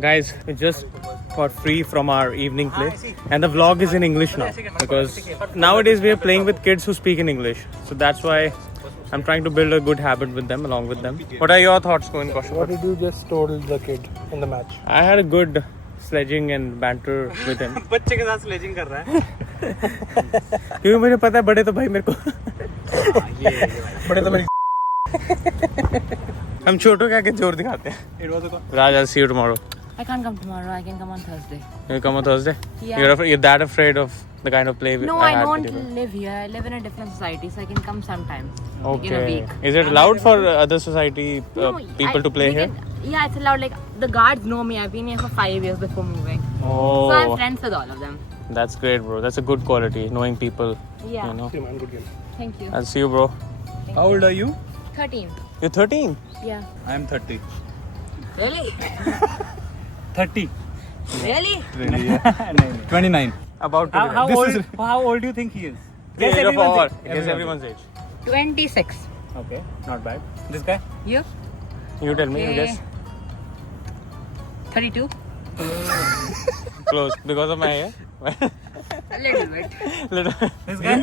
Guys, we just got free from our evening play and the vlog is in English now because nowadays we are playing with kids who speak in English. So that's why I'm trying to build a good habit with them, along with them. What are your thoughts, Koin Kaushik? What did you just told the kid in the match? I had a good sledging and banter with him. बच्चे के साथ sledging कर रहा है क्योंकि मुझे पता है बड़े तो भाई मेरे को बड़े तो मेरी हम छोटों के आगे जोर दिखाते हैं. Raj, I'll see you tomorrow. I can't come tomorrow. I can come on Thursday. You come on Thursday? Yeah. You're that afraid of the kind of play No, I I had don't with you? live here. I live in a different society, so I can come sometime in a Okay. week. Is it allowed for other society people to play here? Yeah, it's allowed. Like the guards know me. I've been here for 5 years before moving, so I'm Oh, friends with all of them. that's great, bro. That's a good quality, knowing people. Yeah. You know. good game. Thank you. I'll see you, bro. How old are you? 13. You're 13. Yeah. I am 30. Really? 30. Really? Really? Yeah. 29. About to be How there. old? How old do you think he is? Guess everyone's age. Guess everyone's age. 26. Okay, not bad. This guy? You? You tell me. You Okay. guess. 32. Close because of my hair. A little bit. Little. This guy?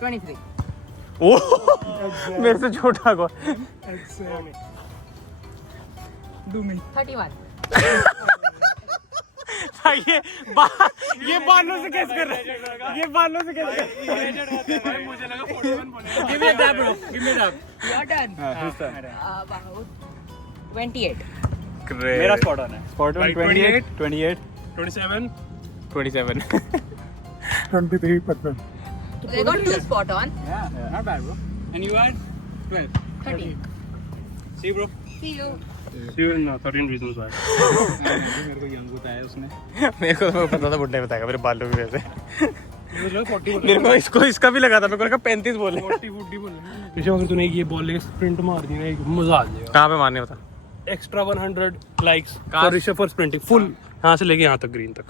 23. Oh, मेरे से छोटा को. 31. ये बालों से कैसे कर रहा है? ये बालों से कैसे कर रहा है? मुझे लगा 41 बोले. Give me a dab, bro. Give me a dab. Your turn. About 28. Great. मेरा spot on है. Spot on. 28. 28. 27. 27. 23. They got 2 spot on. Yeah, not bad, bro. And you are 12. 30. See, bro. See you. See you in 13 reasons why. मेरे को young बताया उसने. मेरे को तो पता था बुड्ढे बताएगा मेरे बालों की वजह से. मुझे लगा 40 बोले. मेरे को इसका भी लगा था. मेरे को लगा 35 बोले. 40 बोले. ऋषभ अगर तूने ये बॉल ले स्प्रिंट मार दी ना एक मजा आ जाएगा. कहाँ पे मारने बता. Extra 100 likes for Rishabh for sprinting full यहाँ से लेके यहाँ तक ग्रीन तक.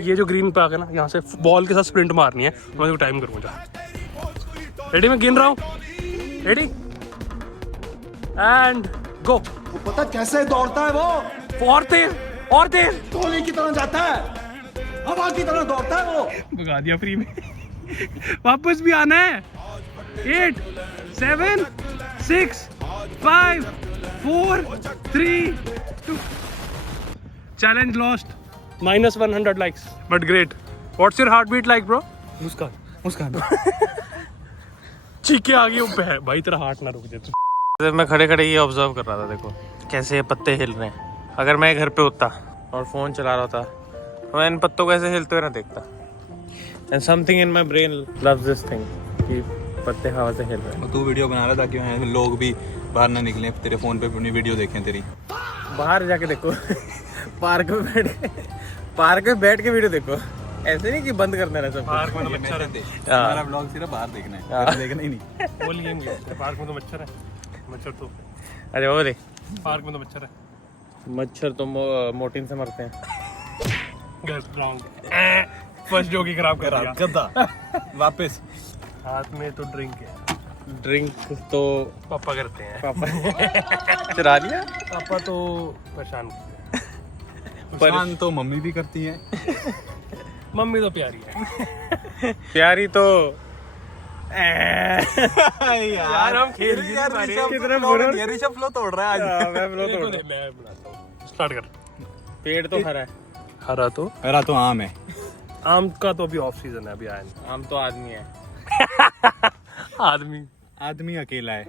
ये जो ग्रीन पे आ गया ना यहाँ से बॉल के साथ स्प्रिंट मारनी है. मैं टाइम करूँगा. रेडी मैं गिन रहा हूँ. Ready and go. पता कैसे दौड़ता है वो? और तेज और तेज. गोली की तरह जाता है, हवा की तरह दौड़ता है वो. भगा दिया फ्री में. वापस भी आना है. 8 7 6 5 4 3 2. Challenge lost. -100 likes. But great. What's your heartbeat like, bro? मुस्कान. चीखे आ गई ऊपर है. भाई तेरा हार्ट ना रुक जाए. मैं खड़े खड़े ये ऑब्जर्व कर रहा था. देखो कैसे ये पत्ते हिल रहे हैं. अगर मैं घर पे होता और फोन चला रहा था मैं इन पत्तों को ऐसे हिलते हुए ना देखता. And something in my brain loves this thing कि पत्ते हवा से हिल रहे हैं. तू वीडियो बना रहा था कि लोग भी बाहर ना निकलें, तेरे फोन पे अपनी वीडियो देखें तेरी. बाहर जाके देखो. पार्क में बैठ के वीडियो देखो. ऐसे नहीं कि बंद कर देना सब. पार्क में तो मच्छर है. हमारा ब्लॉग सिर्फ बाहर देखना है, घर देखना ही नहीं. बोल गेम पार्क में तो मच्छर है. मच्छर तो अरे वो देख पार्क में तो मच्छर है. मच्छर तो मोर्टिन से मरते हैं. रॉन्ग. फर्स्ट जोक ही खराब कर दिया. गद्दा. वापस. हाथ में तो ड्रिंक है. ड्रिंक तो पापा करते हैं. पापा चुरा लिया. पापा तो परेशान करते हैं. परेशान तो मम्मी भी करती है. मम्मी तो प्यारी है. प्यारी तो यार हम खेल भी नहीं पा रहे. कितना ऋषभ फ्लो तोड़ रहा है आज. मैं फ्लो तोड़ रहा हूं. मैं बुलाता हूँ. स्टार्ट कर. पेड़ तो हरा है. हरा तो मेरा तो आम है. आम का तो अभी ऑफ सीजन है. अभी आया नहीं. हम तो आदमी है. आदमी अकेला है.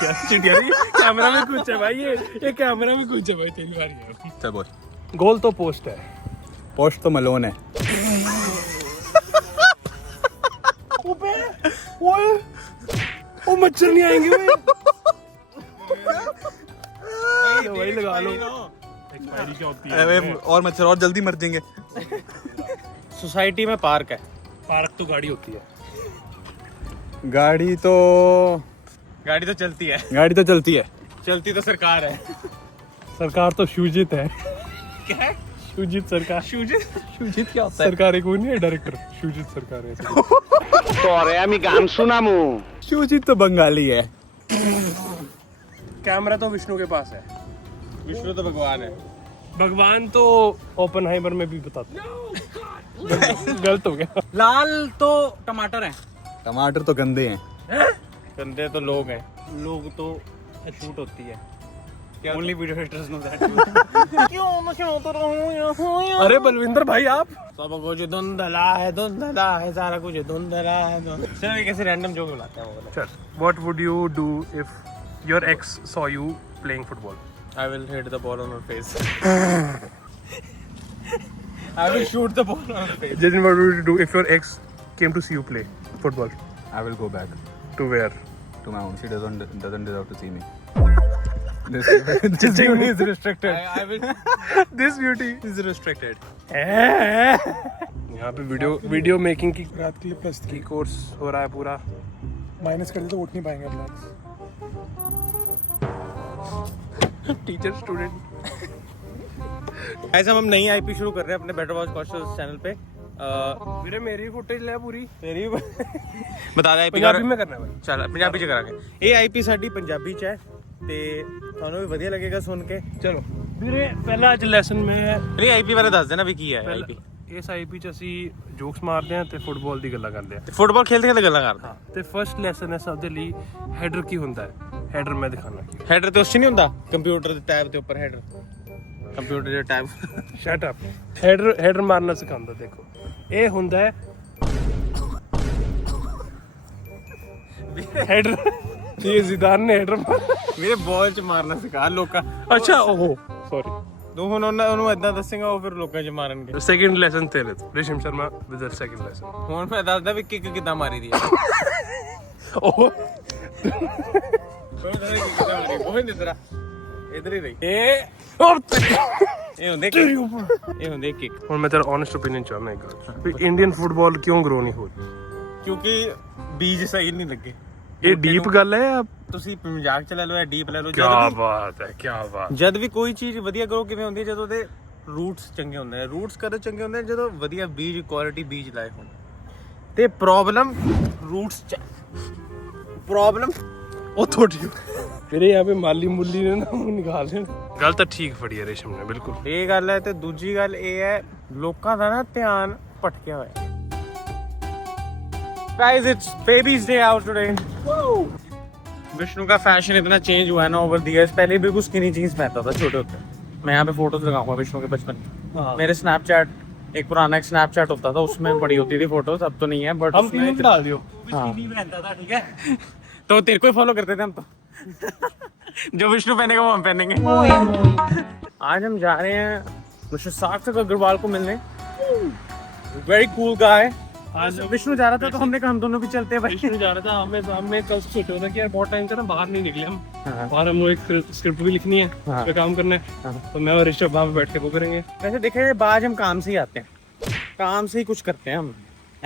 कैमरा में कुछ है भाई. ये कैमरा में कुछ है भाई. तेरी बारी है. चल बोल. गोल तो पोस्ट है. पोस्ट तो मलोन है. वो मच्छर नहीं आएंगे. वही लगा लो. एक्सपायरी क्या होती है. और मच्छर और जल्दी मर जाएंगे. सोसाइटी में पार्क है. पार्क तो गाड़ी होती है. गाड़ी तो चलती है. गाड़ी तो चलती है. चलती तो सरकार है. सरकार तो शुजित है. क्या? शुजित सरकार. शुजित क्या होता है? सरकार एक वो नहीं है डायरेक्टर. शुजित सरकार है. शुजित तो बंगाली है. कैमरा तो विष्णु के पास है. विष्णु तो भगवान है। भगवान तो ओपनहाइमर में भी बताते गलत हो गया। लाल तो टमाटर है। टमाटर तो गंदे हैं। गंदे तो लोग हैं। लोग तो शूट होती है। Only video haters know that. अरे बलविंदर भाई आप सब कुछ धुंधला है, सारा कुछ धुंधला है। चलो ये कैसे रैंडम जोक बुलाते हैं वो। चल what would you do if your x saw you playing football? I will hit the ball on her face. I will shoot the ball on her face. Jatin, what would you do if your ex came to see you play football? I will go back To where? to my home. She doesn't deserve to see me. This Jatin is restricted. I will. This beauty. Is restricted. यहाँ पे video making की रात के लिए की course हो रहा है पूरा। माइनस कर दे तो उठ नहीं पाएंगे ब्लॉग्स। Teacher student. ऐसा हम नई आईपी शुरू कर रहे हैं अपने बेटर वॉच कॉस्टर्स चैनल पे। ਵੀਰੇ ਮੇਰੀ ਫੁਟੇਜ ਲੈ ਪੂਰੀ। तेरी बता दे आईपी ਪੰਜਾਬੀ में करना है भाई। ਚੱਲ ਪੰਜਾਬੀ ਚ ਕਰਾਂਗੇ। ਇਹ ਆਈਪੀ ਸਾਡੀ ਪੰਜਾਬੀ ਚ ਹੈ ਤੇ ਤੁਹਾਨੂੰ ਵੀ ਵਧੀਆ ਲੱਗੇਗਾ ਸੁਣ ਕੇ। ਚਲੋ ਵੀਰੇ ਪਹਿਲਾ ਅੱਜ ਲੈਸਨ ਮੈਂ ਨਹੀਂ ਆਈਪੀ ਬਾਰੇ ਦੱਸ ਦੇਣਾ ਵੀ ਕੀ ਹੈ ਆਈਪੀ। ਇਸ ਆਈਪੀ ਚ ਅਸੀਂ ਜੋਕਸ ਮਾਰਦੇ ਹਾਂ ਤੇ ਫੁੱਟਬਾਲ ਦੀ ਗੱਲਾਂ ਕਰਦੇ ਹਾਂ। ਫੁੱਟਬਾਲ ਖੇਲਦੇ ਖੇਲਦੇ ਗੱਲਾਂ ਕਰਦੇ। ਹਾਂ ਤੇ ਫਰਸਟ ਲੈਸਨ ਹੈ ਸਭ ਦੇ ਲਈ ਹੈਡਰ ਕੀ ਹੁੰਦਾ ਹੈ। ਹੈਡਰ ਮੈਂ ਦਿਖਾਣਾ ਕੀ ਹੈਡਰ ਤੇ ਉਸ ਚ ਨਹੀਂ ਹੁੰਦਾ ਕੰਪਿਊਟਰ ਦੇ ਟੈਬ ਦੇ ਉੱਪਰ ਹੈਡਰ। ਕੰਪਿਊਟਰ ਦੇ ਟੈਬ। Shut up. ਹੈਡਰ ਮਾਰਨਾ ਸਿਖਾਉਂਦਾ ਦੇਖੋ। ਇਹ ਹੁੰਦਾ ਹੈ ਹੈਡਰ। ਇਹ ਜ਼ਿਦਾਨ ਨੇ ਹੈਡਰ ਮੇਰੇ ਬਾਲ ਚ ਮਾਰਨਾ ਸਿਖਾ ਲੋਕਾਂ। ਅੱਛਾ ਉਹ ਸੌਰੀ। ਤੂੰ ਹੁਣ ਉਹਨੂੰ ਇਦਾਂ ਦੱਸੇਗਾ ਉਹ ਫਿਰ ਲੋਕਾਂ ਚ ਮਾਰਨਗੇ। ਸੈਕਿੰਡ ਲੈਸਨ ਤੇਰੇ ਤੋਂ Rishm Sharma with the second lesson. ਹੁਣ ਮੈਂ ਦੱਸਦਾ ਵੀ ਕਿੱਕ ਕਿੱਦਾਂ ਮਾਰੀ ਦੀ ਹੈ। ਉਹ ਉਹ ਨਹੀਂ ਤੇਰਾ ਇਧਰ ਹੀ ਰਹੀ। ਇਹ ਔਰ ਇਹ ਹੁੰਦੇ ਕਿੱਕ। ਹੁਣ ਮੈਂ ਤੇਰਾ ਓਨੈਸਟ ਓਪੀਨੀਅਨ ਚਾਹੁੰਦਾ ਇੱਕ ਗੱਲ ਵੀ ਇੰਡੀਅਨ ਫੁੱਟਬਾਲ ਕਿਉਂ ਗਰੋ ਨਹੀਂ ਹੋ ਰਹੀ? ਕਿਉਂਕਿ ਬੀਜ ਸਹੀ ਨਹੀਂ ਲੱਗੇ। ਇਹ ਡੀਪ ਗੱਲ ਹੈ ਜਾਂ ਤੁਸੀਂ ਮਜ਼ਾਕ ਚ ਲੈ ਲਓ ਜਾਂ ਡੀਪ ਲੈ ਲਓ। ਕੀ ਬਾਤ ਹੈ ਕੀ ਬਾਤ। ਜਦ ਵੀ ਕੋਈ ਚੀਜ਼ ਵਧੀਆ ਗਰੋ ਕਿਵੇਂ ਹੁੰਦੀ ਹੈ ਜਦੋਂ ਉਹਦੇ ਰੂਟਸ ਚੰਗੇ ਹੁੰਦੇ ਨੇ। ਰੂਟਸ ਕਦੇ ਚੰਗੇ ਹੁੰਦੇ ਨੇ ਜਦੋਂ ਵਧੀਆ ਬੀਜ ਕੁਆਲਿਟੀ ਬੀਜ ਲਾਏ ਹੋਣ। ਤੇ ਪ੍ਰੋਬਲਮ ਰੂਟਸ ਚ ਪ੍ਰੋਬਲਮ ਉਹ ਤੁਹਾਡੀ। ਫਿਰ यहाँ पे माली मुली ने ना मुंह निकाल लेना। ਗੱਲ ਤਾਂ ਠੀਕ ਫੜੀ ਹੈ ਰੇਸ਼ਮ ਨੇ ਬਿਲਕੁਲ। ਇਹ ਗੱਲ ਹੈ। ਤੇ ਦੂਜੀ ਗੱਲ ਇਹ ਹੈ ਲੋਕਾਂ ਦਾ ਨਾ ਧਿਆਨ ਭਟਕਿਆ ਹੋਇਆ। Guys, it's baby's day out today. Vishnu का फैशन इतना चेंज हुआ है ना ओवर द इयर्स। पहले बिल्कुल स्किनी जीन्स पहनता था छोटे होते। मैं यहाँ पे फोटोज लगाऊंगा विष्णु के बचपन की। मेरे स्नैपचैट एक पुराना एक स्नैपचैट होता था उसमें बड़ी होती थी फोटोज। अब तो नहीं है बट हम फिल्म डाल दियो। पहनता था ठीक है। तो तेरे को ही फॉलो करते थे हम तो। जो विष्णु पहनेगा वो हम पहनेंगे। आज हम जा रहे हैं मिस्टर सार्थक अग्रवाल को मिलने। Very cool guy. आज विष्णु जा रहा था तो हमने कहा हम दोनों भी चलते हैं भाई। विष्णु जा रहा था हमें कल सोचा था कि यार बहुत टाइम से ना बाहर नहीं निकले हम। और हम लोग एक स्क्रिप्ट भी लिखनी है उस पे काम करना है। तो मैं और ऋषभ वहाँ पे बैठ के वो करेंगे। वैसे देखा जाए बाज हम काम से ही आते हैं। काम से ही कुछ करते हैं हम।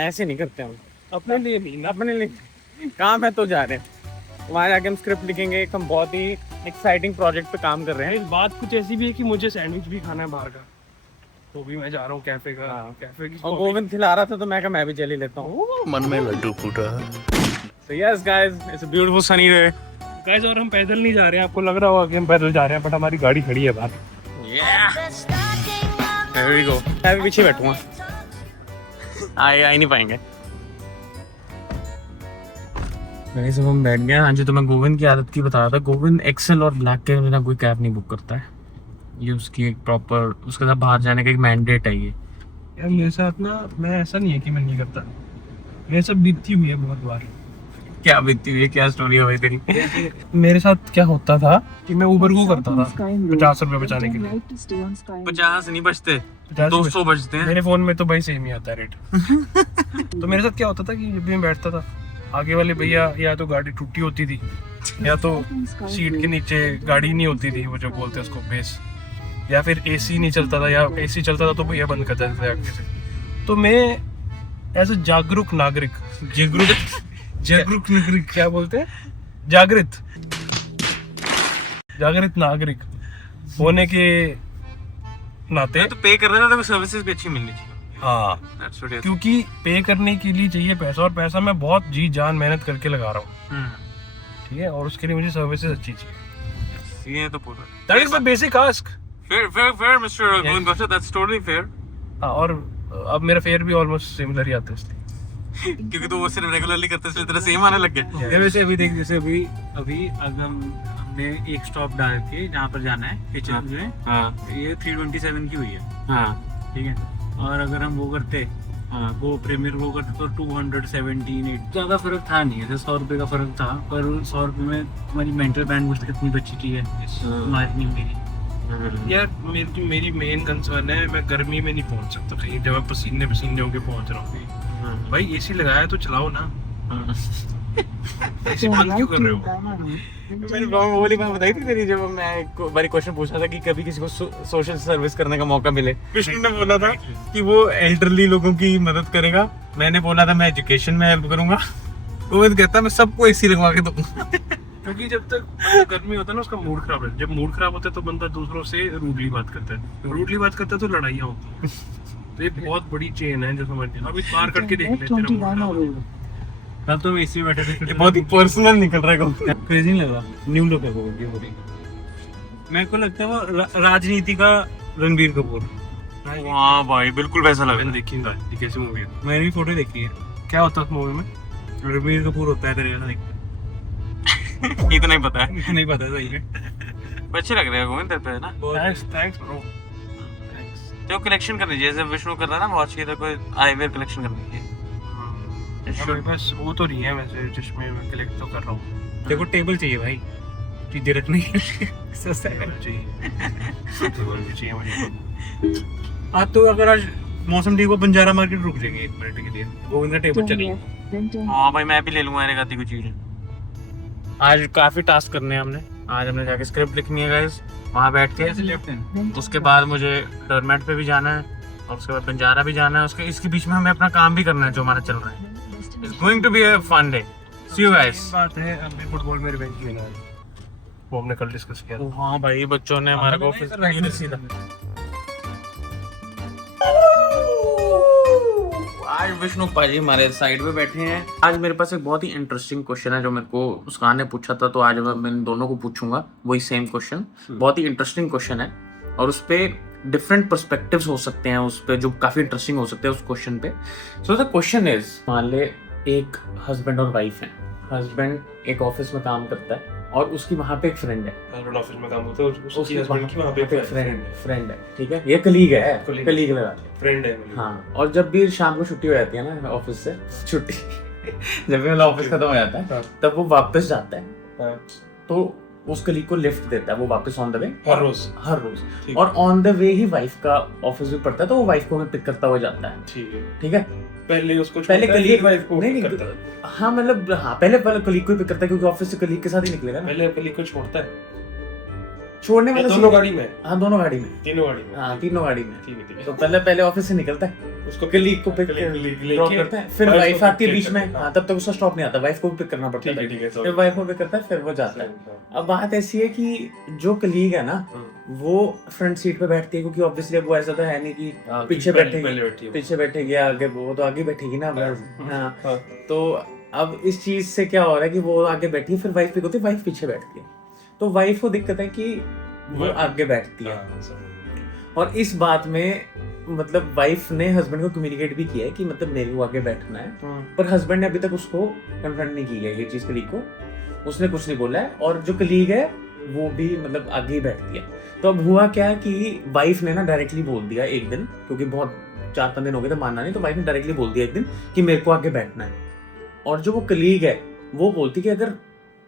ऐसे नहीं करते हम अपने लिए नहीं। अपने लिए काम है तो जा रहे हैं। वहाँ जाके हम स्क्रिप्ट लिखेंगे। एक हम बहुत ही एक्साइटिंग प्रोजेक्ट पे काम कर रहे हैं। इस बात कुछ ऐसी भी है कि मुझे सैंडविच भी खाना है बाहर का। तो भी मैं जा रहा हूँ कैफे का। कैफे की और गोविंद खिला रहा था तो मैं कहा मैं भी चल ही लेता हूँ। मन में लड्डू फूटा। So yes guys, it's a beautiful sunny day. Guys और हम पैदल नहीं जा रहे हैं। आपको लग रहा होगा कि हम पैदल जा रहे हैं बट हमारी गाड़ी खड़ी है बाहर। Here we go. मैं भी पीछे बैठूंगा। आ नहीं पाएंगे। गाइस अब हम बैठ गए। हाँ जी तो मैं गोविंद की आदत की बता रहा था। गोविंद एक्सेल और ब्लैक के बिना कोई कैब नहीं बुक करता है। ये उसकी एक प्रॉपर उसके साथ बाहर जाने का एक मैंडेट है ये। यार मेरे साथ ना मैं ऐसा नहीं है कि मैं नहीं करता। मेरे साथ बीतती हुई है बहुत बार। क्या बीतती हुई है क्या स्टोरी है भाई तेरी? मेरे साथ क्या होता था कि मैं उबर को करता था 50 रुपए बचाने के लिए। 50 नहीं बचते 200 बचते हैं। मेरे फोन में तो भाई सेम ही आता है रेट। तो मेरे साथ क्या होता था कि जब भी मैं बैठता था आगे वाले भैया या तो गाड़ी टूटी होती थी या तो सीट के नीचे गाड़ी नहीं होती थी वो जो बोलते हैं उसको बेस, या फिर एसी नहीं चलता था या एसी चलता था तो भैया बंद कर देते थे आगे से। तो मैं एज अ जागरूक नागरिक जागरूक नागरिक क्या बोलते हैं जागृत नागरिक होने के नाते तो पे कर रहा था तो सर्विसेज भी अच्छी मिलनी चाहिए। हाँ क्योंकि पे करने के लिए चाहिए पैसा और पैसा मैं बहुत जी जान मेहनत करके लगा रहा हूँ। ठीक है और उसके लिए मुझे सर्विसेज अच्छी चाहिए। ये तो पूरा That is the basic ask. fair Mr. Govind Gosha, that's totally fair. हाँ, और अब मेरा फेयर भी ऑलमोस्ट सिमिलर ही आता है इसलिए। क्योंकि तो वो सिर्फ रेगुलरली करते हैं, इसलिए तेरा सेम आने लग गया। ये वैसे अभी देख, जैसे अभी अगर हमने एक स्टॉप डाल के जहाँ पर जाना है किचन में, हाँ ये 327 की हुई है, हाँ ठीक है। और अगर हम वो करते, वो प्रीमियर वो करते तो 217 ज़्यादा फर्क था नहीं, जैसे 100 रुपये का फर्क था, पर 100 रुपये में तुम्हारी मेंटल बैंडविड्थ कितनी बची थी है तुम्हारी मेरी। यार मेरी मेन कंसर्न है, मैं गर्मी में नहीं पहुंच सकता कहीं जब मैं पसीने होके पहुंच रहा हूँ। भाई एसी लगाया तो चलाओ ना, एसी बंद क्यों कर रहे हो? मैंने ब्लॉग में वो वाली बात बताई थी तेरी, जब मैं एक बारी क्वेश्चन पूछा था कि कभी किसी को सोशल सर्विस करने का मौका मिले, विष्णु ने बोला था कि वो एल्डरली लोगों की मदद करेगा, मैंने बोला था मैं एजुकेशन में हेल्प करूंगा, वो कहता मैं सबको एसी लगवा के दूंगा। क्योंकि जब तक गर्मी होता है ना उसका मूड खराब है, जब मूड खराब होता है तो बंदा दूसरों से रूडली बात करता है, तो लड़ाइयाँ होती हैं। तो ये बहुत बड़ी चेन है जो समझ लो। अभी पार करके देख ले, तेरा mood खराब है। तब तो एसी में बैठे थे, ये बहुत ही पर्सनल निकल रहा है। क्रेजी नहीं लगा, न्यू लुक है वो ये पूरी। मेरे को लगता है वो राजनीति का रणबीर कपूर। हाँ भाई बिल्कुल वैसा लग मैंने देखी नहीं, कैसी मूवी है, मैंने भी फोटो देखी है, क्या होता है उस मूवी में? रणबीर कपूर होता है तेरे वाला, ये तो नहीं पता है। नहीं पता सही है। अच्छे लग रहे हैं गोविंद तेरे पे ना, थैंक्स ब्रो। तो कलेक्शन करनी चाहिए, जैसे विष्णु कर रहा है ना वॉच की, तो कोई आईवेयर कलेक्शन करनी चाहिए। मेरे पास वो तो नहीं है वैसे जिसमें मैं कलेक्ट तो कर रहा हूँ। देखो टेबल चाहिए भाई, चीजें रखने के लिए सस्ता है। टेबल भी चाहिए मुझे। आज तो अगर आज मौसम ठीक हो बंजारा मार्केट रुक जाएंगे 1 मिनट के लिए, गोविंद का टेबल चलेगा। हाँ भाई मैं भी ले लूंगा आती कुछ चीज। आज काफी टास्क करने हैं हमने, आज हमने जाके स्क्रिप्ट लिखनी है गाइस, वहाँ बैठ के लेफ्ट हैंड, उसके बाद मुझे डोरमेट पे भी जाना है, और उसके बाद बंजारा भी जाना है, उसके इसके बीच में हमें अपना काम भी करना है जो हमारा चल रहा है। It's going to be a fun day, see you guys. बात है अभी फुटबॉल में रिवेंज लेना है, वो हमने कल डिस्कस किया। हाँ भाई बच्चों ने हमारे को इधर सीधा आज विष्णु पाजी हमारे साइड में बैठे हैं। आज मेरे पास एक बहुत ही इंटरेस्टिंग क्वेश्चन है जो मेरे को मुस्कान ने पूछा था, तो आज मैं दोनों को पूछूंगा वही सेम क्वेश्चन। बहुत ही इंटरेस्टिंग क्वेश्चन है और उस पे डिफरेंट पर्सपेक्टिव्स हो सकते हैं, उस पे जो काफी इंटरेस्टिंग हो सकते हैं उस क्वेश्चन पे। सो द क्वेश्चन इज, मान ले एक हस्बैंड और वाइफ है, हस्बैंड एक ऑफिस में काम करता है और उसकी वहाँ पे एक फ्रेंड है, हस्बैंड ऑफिस में काम होता है, उसकी हस्बैंड की वहाँ पे फ्रेंड है, ठीक है, ये कलीग है, कलीग लगा फ्रेंड है। हाँ, और जब भी शाम को छुट्टी हो जाती है ना ऑफिस से, छुट्टी जब भी मतलब ऑफिस खत्म हो जाता है तब वो वापस जाता है, तो उस कलीग को लिफ्ट देता है वो वापस ऑन द वे, हर रोज और on the way he wife का ऑफिस भी पड़ता है, तो वो वाइफ को पिक करता हुआ जाता है। ठीक है, पहले कलीग वाइफ को नहीं हाँ मतलब हाँ पहले कलीग को पिक करता है क्योंकि ऑफिस से कलीग के साथ ही निकलेगा ना, पहले कलीग को छोड़ता है, छोड़ने वाला दोनों गाड़ी में, हाँ दोनों गाड़ी में, तीनों गाड़ी में, हाँ तीनों गाड़ी में। ठीक है। तो पहले ऑफिस से निकलता है, उसको कलीग को पिक ड्रॉप करता है, फिर वाइफ आती है बीच में, हाँ तब तक उसका स्टॉप नहीं आता, वाइफ को भी पिक करना पड़ता है, फिर वाइफ को पिक करता है, फिर वो जाता है। अब बात ऐसी है कि जो कलीग है ना वो फ्रंट सीट पे बैठती है, क्योंकि ऑब्वियसली वो ऐसा तो है नहीं कि पीछे बैठेगी, आगे वो तो आगे बैठेगी ना। हाँ, तो अब इस चीज से क्या हो रहा है कि वो आगे बैठी है, फिर वाइफ पिक होती है, वाइफ पीछे बैठती है, तो वाइफ को दिक्कत है कि वो आगे बैठती है। और इस बात में मतलब वाइफ ने हस्बैंड को कम्युनिकेट भी किया है कि मतलब मेरे को आगे बैठना है, पर हस्बैंड ने अभी तक उसको कन्फ्रंट नहीं की है ये चीज, कलीग को उसने कुछ नहीं बोला है, और जो कलीग है वो भी मतलब आगे ही बैठती है। तो अब हुआ क्या कि वाइफ ने ना डायरेक्टली बोल दिया एक दिन, क्योंकि बहुत 4-5 दिन हो गए थे मानना नहीं, तो वाइफ ने डायरेक्टली बोल दिया एक दिन कि मेरे को आगे बैठना है। और जो वो कलीग है वो बोलती कि अगर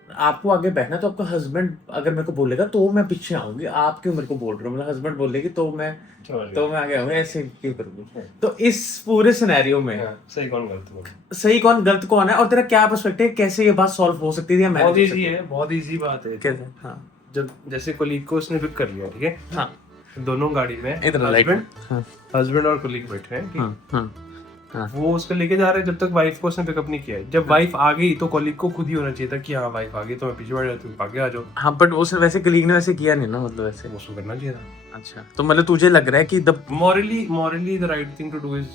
आपको आगे बैठना तो आपका हस्बैंड अगर मेरे को बोलेगा तो मैं पीछे आऊंगी, आप क्यों मेरे को बोल रहे हो, मतलब हस्बैंड बोलेगी तो मैं आगे आऊंगा, ऐसे क्यों करूंगी। तो इस पूरे सिनेरियो में सही कौन गलत कौन है, और तेरा क्या पर्सपेक्टिव है, कैसे ये बात सॉल्व हो सकती है? बहुत इजी है, बहुत इजी बात है। कैसे? हाँ, जब जैसे कलीग को उसने पिक कर लिया, ठीक है, हाँ, दोनों गाड़ी में हस्बैंड और कलीग बैठे हैं, वो उसको लेके जा रहे हैं, जब तक वाइफ को उसने पिकअप नहीं किया है। जब वाइफ आ गई तो कलीग को खुद ही होना चाहिए था कि हाँ वाइफ आ गई तो मैं पीछे बैठ जाती हूँ, आगे आ जाओ। हाँ, बट उसने वैसे कलीग ने वैसे किया नहीं ना, मतलब वैसे उसको करना चाहिए था। अच्छा, तो मतलब तुझे लग रहा है कि the morally the right thing to do is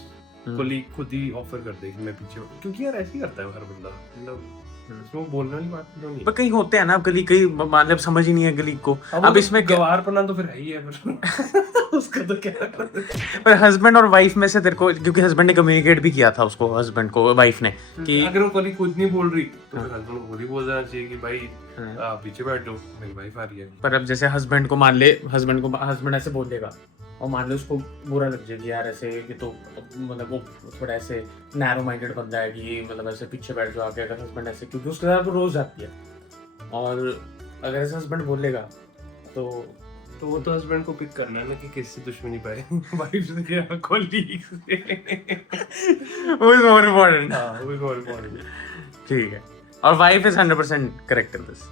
colleague खुद ही ऑफर कर दे कि मैं पीछे, क्योंकि यार ऐसे ही करता है हर बंदा, मतलब इसमें बोलने वाली बात तो नहीं पर कहीं होते हैं ना गली, कई मतलब समझ ही नहीं है गली को। अब इसमें गवार पना तो फिर है ही है फिर उसका तो क्या पर हस्बैंड और वाइफ में से तेरे को, क्योंकि हस्बैंड ने कम्युनिकेट भी किया था उसको, हस्बैंड को वाइफ ने कि अगर वो कभी खुद नहीं बोल रही तो फिर हस्बैंड को खुद ही बोल देना चाहिए कि भाई आप पीछे बैठो, मेरी वाइफ आ रही है। पर अब जैसे हस्बैंड को मान ले, हस्बैंड ऐसे बोल देगा और मान लो उसको बुरा लग जाएगा यार ऐसे कि तो मतलब वो थोड़ा ऐसे नैरो माइंडेड बंदा है कि मतलब ऐसे पीछे बैठ जाओ आके, अगर हस्बैंड ऐसे, क्योंकि उसके साथ वो रोज जाती है और अगर ऐसे हस्बैंड बोलेगा तो वो तो हस्बैंड को पिक करना है ना कि किससे दुश्मनी पाए, वाइफ से या कोलीग से। वो इज मोर इम्पोर्टेंट। हाँ, वो भी बहुत important है। ठीक है, और wife is 100% correct in this,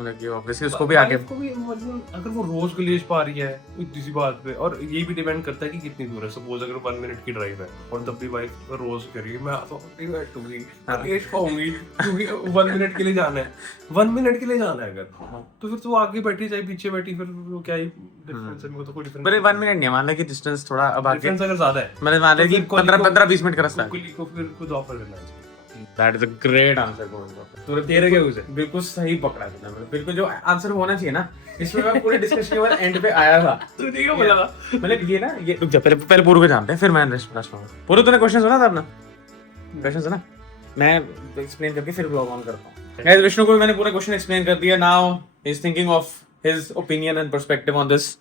मतलब कि ऑब्वियसली उसको भी आगे वाइफ को भी मतलब अगर वो रोज कलेश पा रही है किसी बात पे, और ये भी डिपेंड करता है कि कितनी दूर है। सपोज अगर 1 मिनट की ड्राइव है और तब भी वाइफ रोज करेगी मैं आता हूँ नहीं बैठूंगी, कलेश पाऊंगी क्योंकि 1 मिनट के लिए जाना है, 1 मिनट के लिए जाना है अगर, तो फिर तो आगे बैठी चाहे पीछे बैठी, फिर वो क्या ही डिफरेंस है, मेरे को तो कोई डिफरेंस। पर 1 मिनट नहीं, मान लो कि डिस्टेंस थोड़ा अब आगे, डिफरेंस अगर ज्यादा है मतलब मान लो कि 15-20 मिनट का रास्ता है। को फिर खुद ऑफर करना चाहिए। That is a great answer Govind. तेरे क्या यूज है? बिल्कुल सही पकड़ा तुमने, मतलब बिल्कुल जो आंसर होना चाहिए ना, इसमें मैं पूरे डिस्कशन के बाद एंड पे आया था। तू ठीक है बोला था मतलब ये ना, ये रुक जा, पहले पूर्व को जानते हैं फिर मैं रेस्पॉन्स दूंगा। पूर्व तूने क्वेश्चन सुना था अपना? क्वेश्चन सुना? मैं एक्सप्लेन करके फिर ब्लॉग ऑन करता हूं। गाइस, विष्णु को मैंने पूरा क्वेश्चन एक्सप्लेन कर दिया। Now he is thinking of his opinion and perspective on this.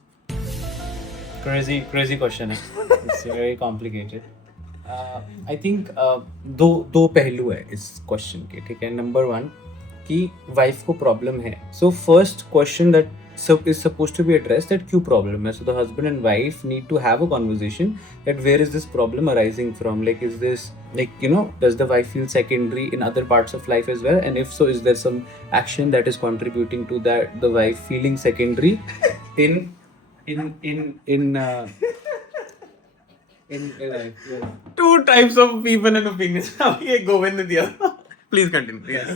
crazy question है. It's very complicated. I think दो पहलू है इस क्वेश्चन के, ठीक है. नंबर 1 कि वाइफ को प्रॉब्लम है. So first question that is supposed to be addressed, that क्यों प्रॉब्लम है. So the husband and wife need to have a conversation that where is this problem arising from, like is this, like, you know, does the wife feel secondary in other parts of life as well, and if so is there some action that is contributing to that the wife feeling secondary in life. Two types of people and opinions. अब ये गोविंद ने दिया। Please continue. Yes.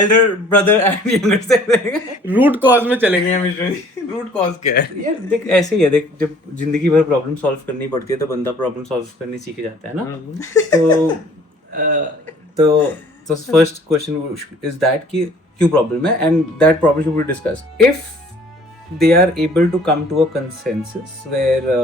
elder brother and younger sister. Root cause में चलेंगे हम इसमें। Root cause क्या है? यार देख, ऐसे ही है, देख जब जिंदगी भर प्रॉब्लम सॉल्व करनी पड़ती है तो बंदा प्रॉब्लम सॉल्व करनी सीख जाता है ना. तो फर्स्ट क्वेश्चन इज दैट कि क्यों प्रॉब्लम है, and that problem should be discussed. If they are able to come to a consensus where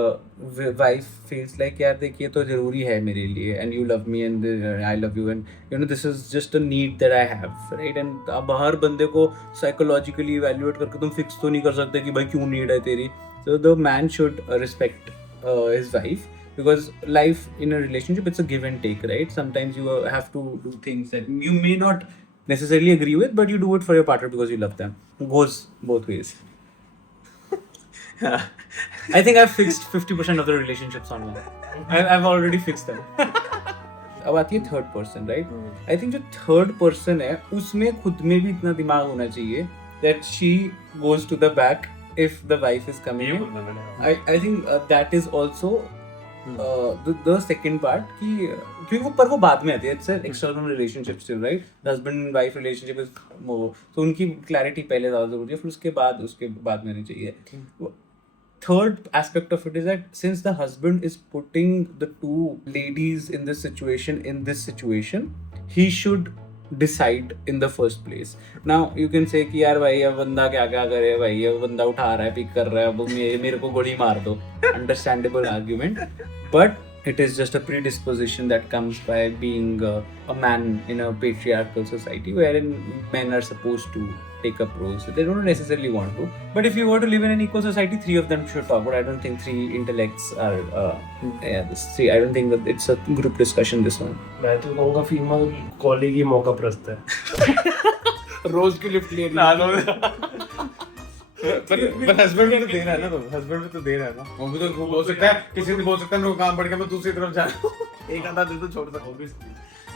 wife feels like यार देख ये तो जरूरी है मेरे लिए, and you love me and I love you, and you know this is just a need that I have, right? and अब हर बंदे को psychologically evaluate करके तुम fix तो नहीं कर सकते कि भाई क्यों need है तेरी. So the man should respect his wife, because life in a relationship, it's a give and take, right? Sometimes you have to do things that you may not necessarily agree with, but you do it for your partner because you love them. It goes both ways. I think I've fixed 50% of the relationships online. I've already fixed them. अब आती है third person, right. I think जो third person है उसमें खुद में भी इतना दिमाग होना चाहिए that she goes to the back if the wife is coming in. I think that is also the second part कि क्योंकि वो पर वो बाद में आती है. It's an external relationship still, right? The husband and wife relationship is more, तो उनकी क्लैरिटी पहले ज़्यादा जरूरी है, फिर उसके बाद में नहीं चाहिए. Third aspect of it is that since the husband is putting the two ladies in this situation, he should decide in the first place. Now you can say कि यार भाई अब बंदा क्या करे भाई, अब बंदा उठा रहा है, पिक कर रहा है, अब मेरे को गोली मार दो. Understandable argument, but it is just a predisposition that comes by being a man in a patriarchal society wherein men are supposed to take up roles. They don't necessarily want to. But if you were to live in an equal society, 3 of them should talk. But I don't think 3 intellects are. I don't think that it's a group discussion. This one. मैं तो कहूँगा female college ही मौका प्रस्त है। रोज की lift ले रही है। पर हस्बैंड भी तो दे रहा है ना, तो हस्बैंड भी तो दे रहा है ना. वो भी तो बोल सकता है, किसी भी बोल सकता है मेरे को काम पड़ गया मैं दूसरी तरफ जा रहा हूँ, एक आधा दिन तो छोड़ सकता हूँ.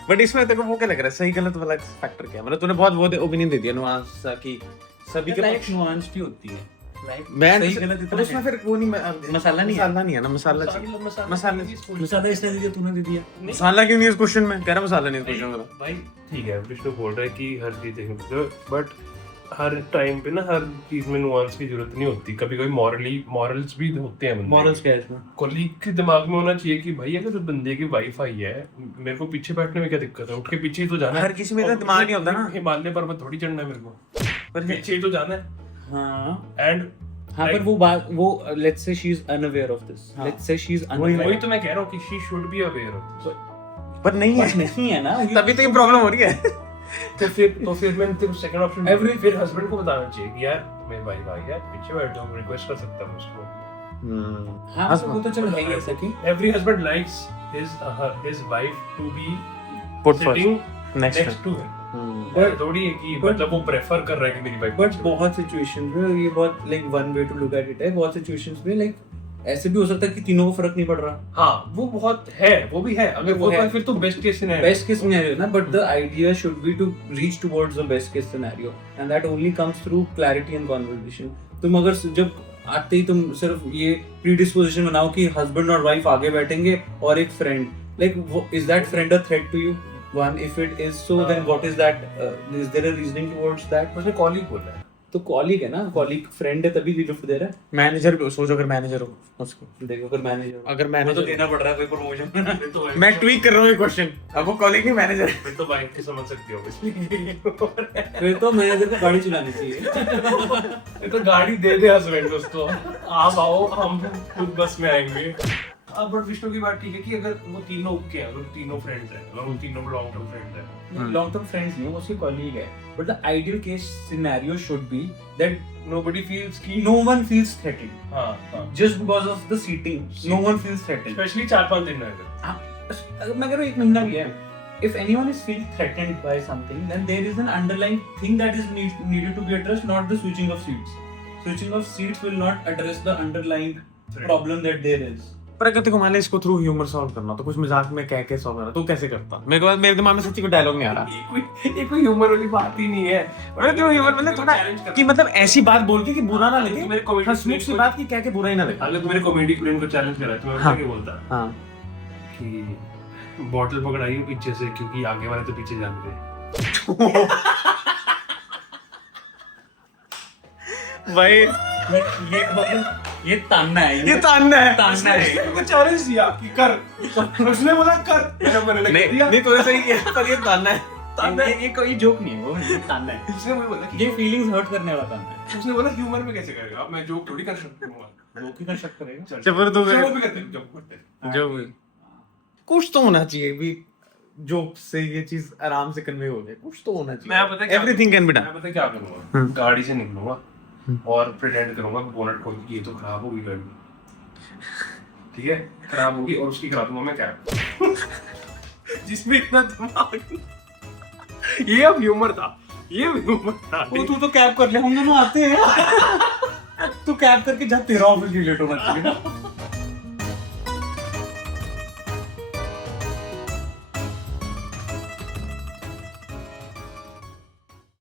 बट इसमें तेरे को वो क्या लग रहा है, सही गलत वाला फैक्टर क्या है? मतलब तूने बहुत वो ओपिनियन दे दिया नुआंस की सभी के लाइफ नुआंस भी होती है. मैं सही गलत इतना उसमें फिर वो नहीं, मसाला नहीं है ना, मसाला इसने दे दिया, तूने दे दिया. मसाला क्यों नहीं है इस क्वेश्चन में? कह रहा मसाला नहीं है इस क्वेश्चन में. भाई ठीक है, विष्णु बोल रहा है कि हर चीज देखें, बट हर टाइम पे ना हर चीज में नुआंस की जरूरत नहीं होती, कभी कभी मॉरल्स भी होते हैं बंदे मॉरल्स क्या है इसमें? कॉलीग के दिमाग में होना चाहिए कि भाई अगर बंदे की वाइफ आई है, मेरे को पीछे बैठने में क्या दिक्कत है, उठ के पीछे ही तो जाना है। हर किसी में इतना दिमाग नहीं होता ना। हिमालय पर्वत थोड़ी चढ़ना है मेरे को, पर पीछे ही तो जाना है। हाँ एंड हाँ, पर वो बात वो let's say she is unaware of this, let's say she is वही अनअवेयर, तो मैं कह रहा हूँ कि she should be aware of, पर नहीं है, नहीं है ना, तभी तो ये प्रॉब्लम हो रही है। तो फिर मैं तेरे सेकंड ऑप्शन फिर हस्बैंड को बताना चाहिए कि यार मेरी वाइफ आई है, पीछे बैठ जाओ, रिक्वेस्ट कर सकता हूँ उसको। हाँ वो तो चल है ही ऐसा कि Every husband likes his wife to be Put sitting next next to him. पर थोड़ी है कि मतलब वो प्रेफर कर रहा है कि मेरी वाइफ। बट बहुत सिचुएशंस में ये बहुत like one way to look at it है, बहुत सिचुएशंस में लाइक ऐसे भी हो सकता है कि तीनों को फर्क नहीं पड़ रहा। हाँ वो बहुत है, वो भी है, अगर वो है फिर तो best case scenario. Best case scenario ना, but the idea should be to reach towards the best case scenario and that only comes through clarity and conversation. तुम अगर जब आते ही तुम सिर्फ ये प्रीडिस्पोजिशन बनाओ कि हस्बैंड और वाइफ आगे बैठेंगे और एक friend, like is that friend a threat to you? One, if it is so, then what is that? Is there a reasoning towards that? उसने कॉलीग बोला है, तो कॉलीग है ना, कॉलीग फ्रेंड है तभी लिफ्ट दे रहा है। मैनेजर सोचो, अगर मैनेजर हो उसको, देखो अगर मैनेजर, अगर तो मैनेजर देना पड़ रहा है कोई प्रमोशन। मैं ट्वीट कर रहा हूँ ये क्वेश्चन, अब वो कॉलिंग ही मैनेजर। फिर तो वाइफ की समझ सकती हो फिर तो मैनेजर को गाड़ी चलानी चाहिए। फिर तो गाड़ी दे दे हस्बैंड उसको, आप आओ हम खुद बस में आएंगे। अब बट विष्णु की बात ठीक है कि अगर वो तीनों ओके हैं, अगर तीनों फ्रेंड्स हैं, अगर वो तीनों लॉन्ग टर्म फ्रेंड्स हैं, लॉन्ग टर्म फ्रेंड्स नहीं, वो उसके कॉलीग है, but the ideal case scenario should be that nobody feels कि no one feels threatened हाँ just because of the seating. No one feels threatened. Specially 4-5 दिन में अगर मैं कह रहा हूँ 1 महीना भी है, if anyone is feeling threatened by something, then there is an underlying thing that is needed to be addressed, not the switching of seats. Switching of seats will not address the underlying problem that there is. पर अगर देखो मान लो इसको through humour solve करना, तो कुछ मजाक में कह के सॉल्व करना, तो कैसे करता? मेरे दिमाग में सच्ची कोई डायलॉग नहीं आ रहा। ये कोई ह्यूमर वाली बात ही नहीं है। मतलब क्यों ह्यूमर, मतलब थोड़ा कि मतलब ऐसी बात बोल के कि बुरा ना लगे, मेरे कॉमेडी हंसमुख सी बात की कह के बुरा ही ना लगे। अगर मेरे कॉमेडी क्वीन को चैलेंज करा तो मैं हाँ। क्या बोलता हाँ कि बॉटल पकड़ाई पीछे से क्योंकि आगे वाले तो पीछे जान गए। भाई ये तानना है, ये तानना है, तानना है। उसने चैलेंज दिया कि कर, उसने बोला कर, मैंने नहीं दिया। नहीं तो सही किया, पर ये तानना है। ये कोई जोक नहीं है, वो ये तानना है। उसने वही बोला कि ये फीलिंग्स हर्ट करने वाला तानना है। उसने बोला ह्यूमर में कैसे करेगा, अब मैं जोक थोड़ी कर सकता हूँ। जोक ही कंस्ट्रक्ट करेगा। चल पर तो वो भी करते हैं, जोक करते हैं। जो भी कुछ तो होना चाहिए भी, जोक से ये चीज आराम से कन्वे हो जाए, कुछ तो होना मैं चाहिए। पता क्या एवरीथिंग कैन बी मैं डन। पता क्या करूंगा, गाड़ी से निकलूंगा और प्रिटेंड करूंगा बोनट खोल के ये तो खराब होगी गाड़ी, ठीक है, खराब होगी और उसकी करा दूंगा मैं कैब। जिसमें इतना दिमाग, ये अब ह्यूमर था, ये ह्यूमर था। वो तू तो कैब कर ले, हम दोनों आते हैं। तू कैब करके जा, तेरा ऑफिस रिलेट होना चाहिए।